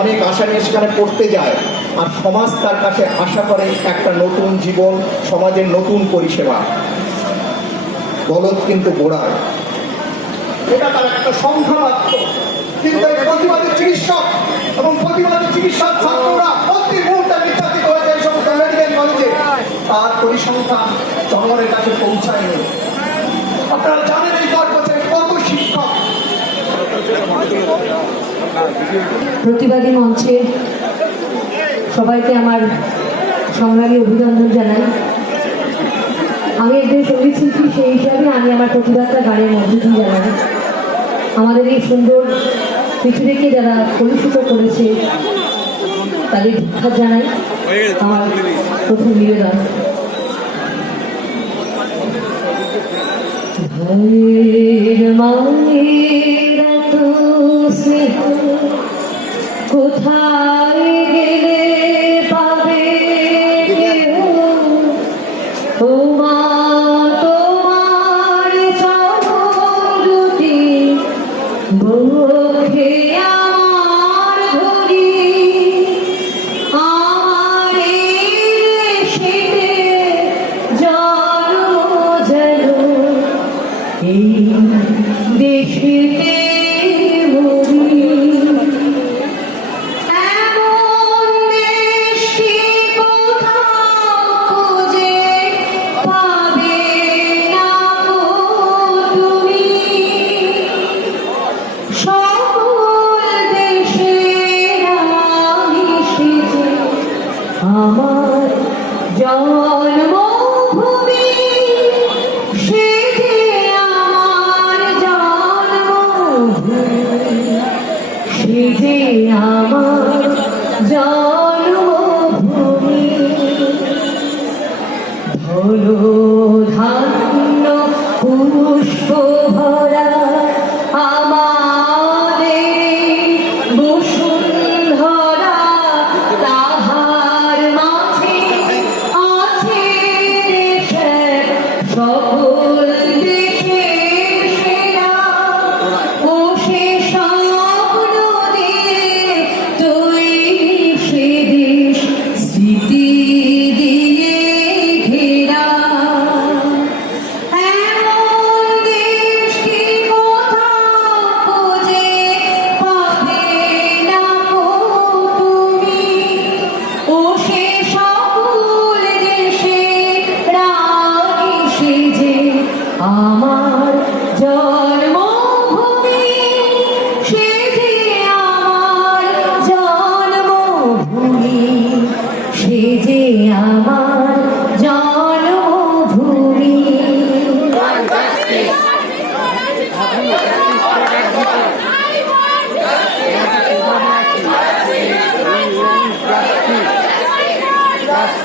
অনেক আশা নিয়ে সেখানে পড়তে যায়। আর সমাজ তার কাছে আশা করে একটা নতুন জীবন, সমাজের নতুন পরিষেবা। বলদ কিন্তু গোড়ায়। এটা তার একটা সংখ্যা মাত্র কিন্তু প্রতিবাদী চিকিৎসক এবং প্রতিবাদী চিকিৎসক ছাত্ররা প্রতি মুহূর্তে নির্যাতিত হয়েছে এই সমস্ত মেডিকেল কলেজে। তার পরিসংখ্যান জনগণের কাছে পৌঁছায়নি। আপনারা জানেন প্রতিবাদী মঞ্চে সবাইকে আমার সংগ্রামী অভিনন্দন জানাই। আমি একজন সংগীত শিল্পী, সেই হিসাবে আমি আমার প্রতিবাদটা গানের মধ্যে দিয়ে জানাই। আমাদের এই সুন্দর পৃথিবীকে যারা কলুষিত করেছে, তাদের ধিক্ষার জানাই আমার প্রথম নিবেদন। মায়ের কোথায় গেলে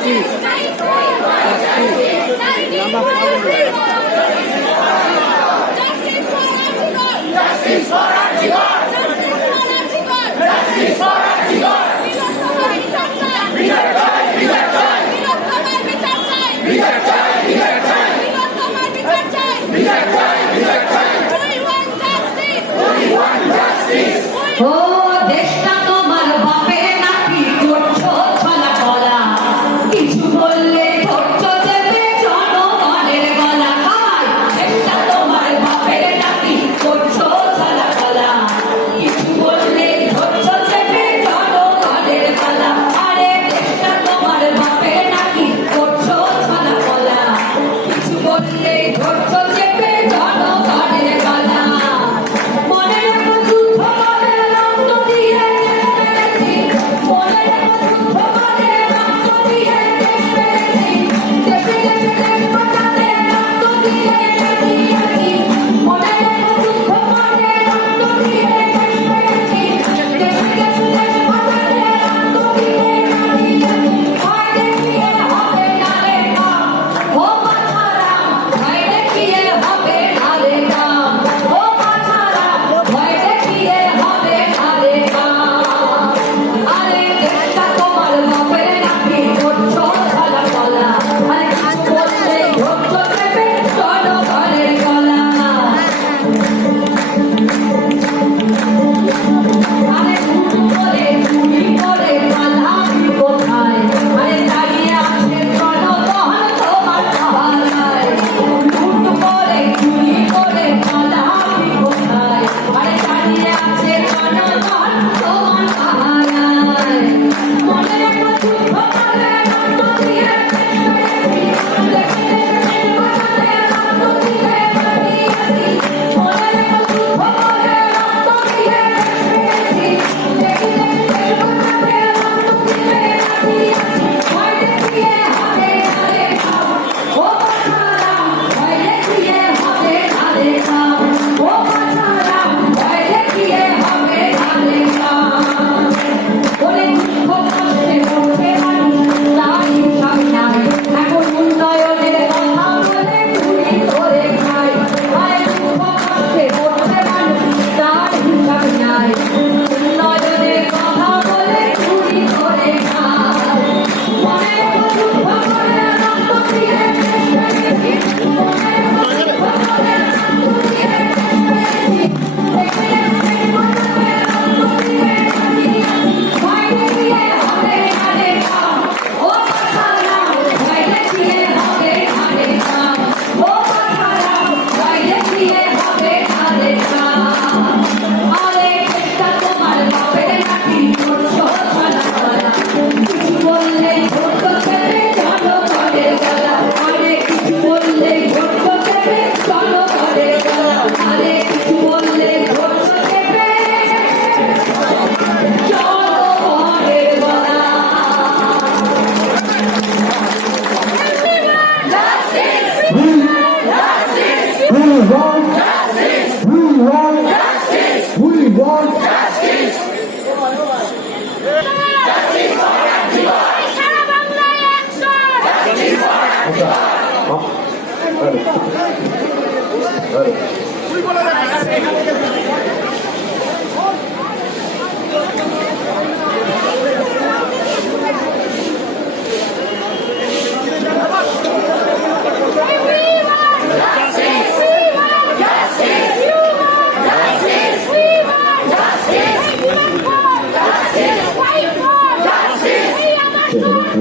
Justice Oh!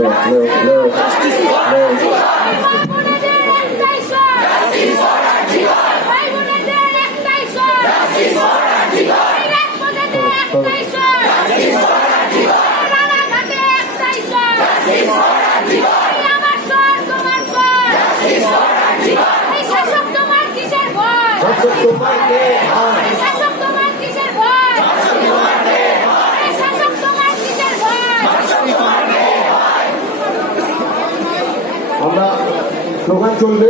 Yeah. স্লোগান চলবে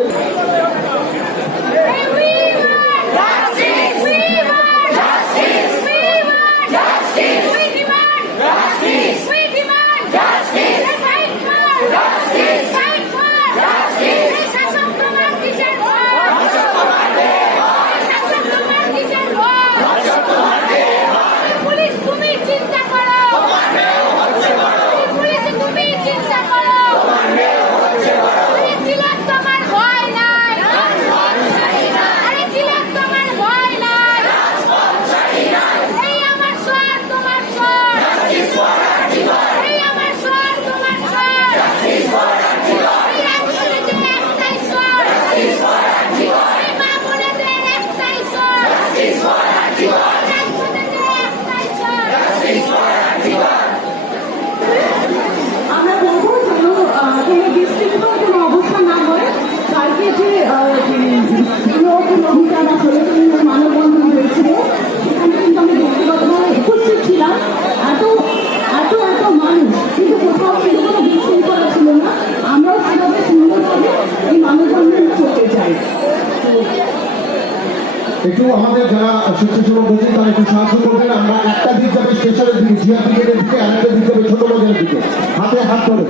হাতে হাত ধরে।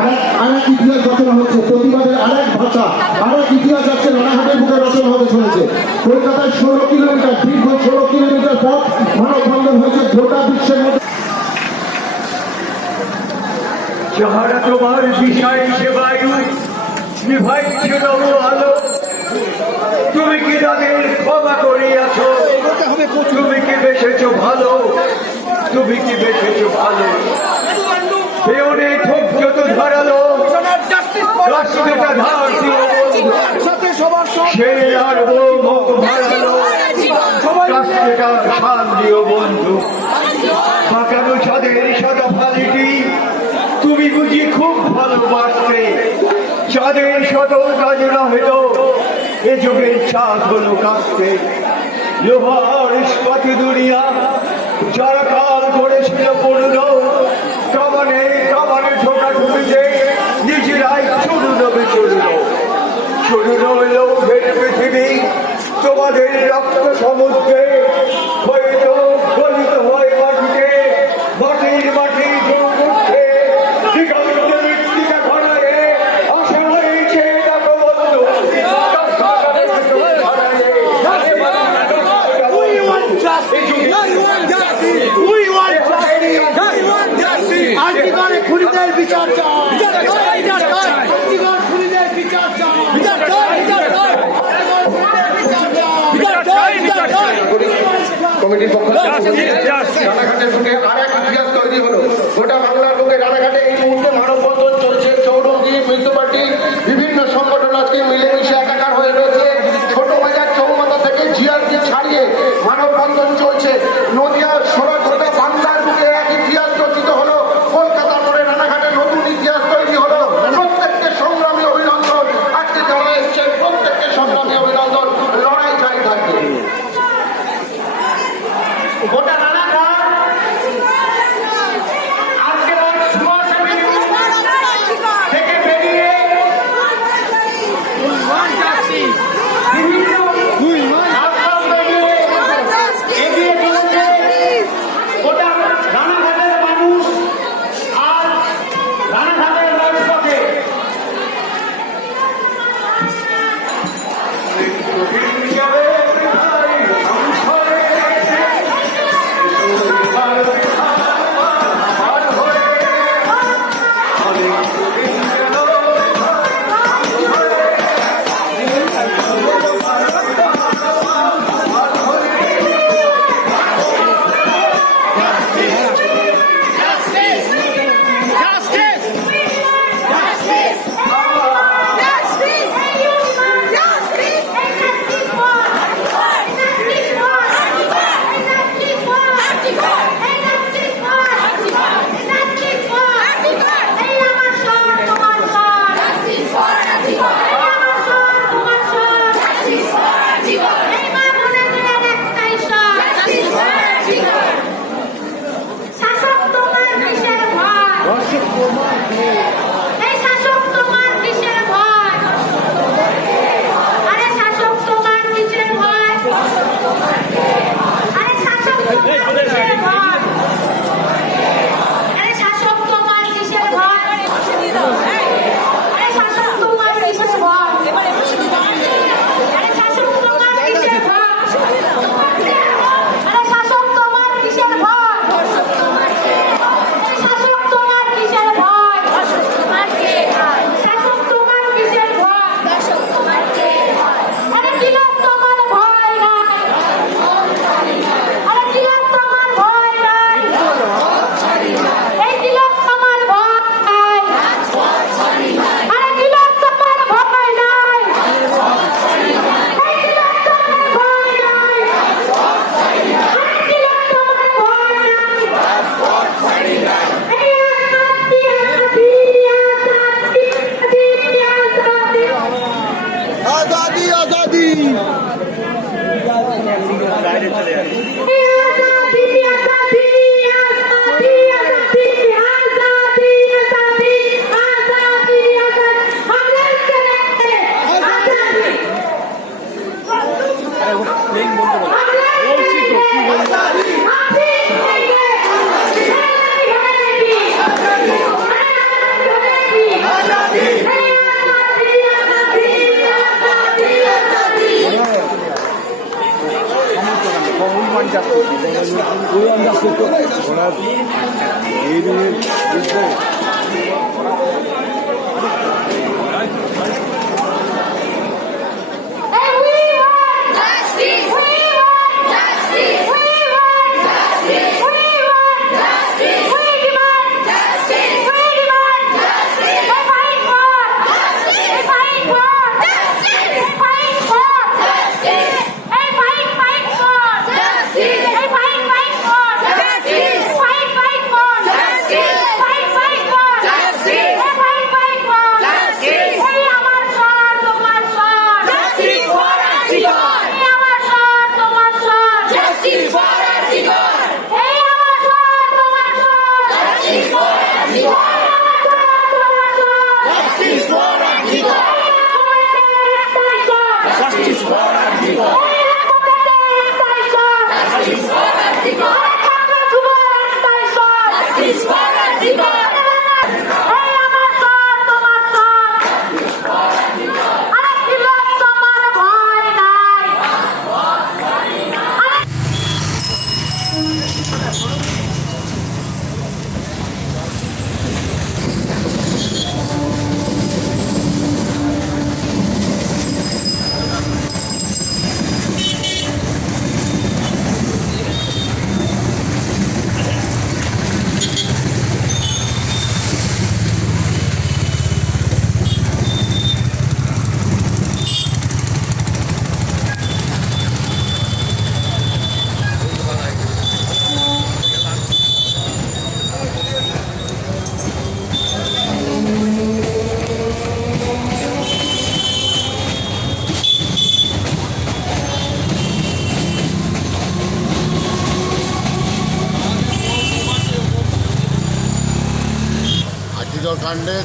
আরেক আরেক ইতিহাস রচনা হচ্ছে, প্রতিবাদের আরেক ভাষা, আরেক ইতিহাস আছে রানাঘাটের বুকে রচনা হতে চলেছে। কলকাতায় ষোলো কিলোমিটার, দীর্ঘ ষোলো কিলোমিটার পথ, মানববন্ধন হয়েছে গোটা বিশ্বের মধ্যে। যাহারা তোমার বিষয় সেবায়ু নিভাইছিল আলো। তুমি কি তাদের ক্ষমা করিয়াছ? তুমি কি বেসেছ ভালো? তুমি কি বেসেছ ভালো? তুমি বুঝি খুব ভালোবাসতে। চাঁদের শত কাজ না হইল এ যুগের চাঁদ হলো কাঁদতে লোহার ইস্পাতি দুনিয়া যারা কাল করেছিল পড়ল আমি চলিল পৃথিবী। তোমাদের রক্ত সমুদ্রে কমিটির পক্ষ থেকে রানাঘাটের বুকে আর এক ইতিহাস তৈরি হলো। গোটা বাংলা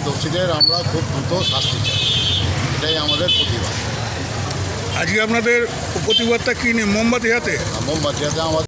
দোষীদের আমরা খুব দ্রুত শাস্তি চাই। এটাই আমাদের প্রতিবাদ। আজকে আপনাদের প্রতিবাদটা কী নিয়ে? মোমবাতি হাতে? হ্যাঁ, মোমবাতি হাতে আমাদের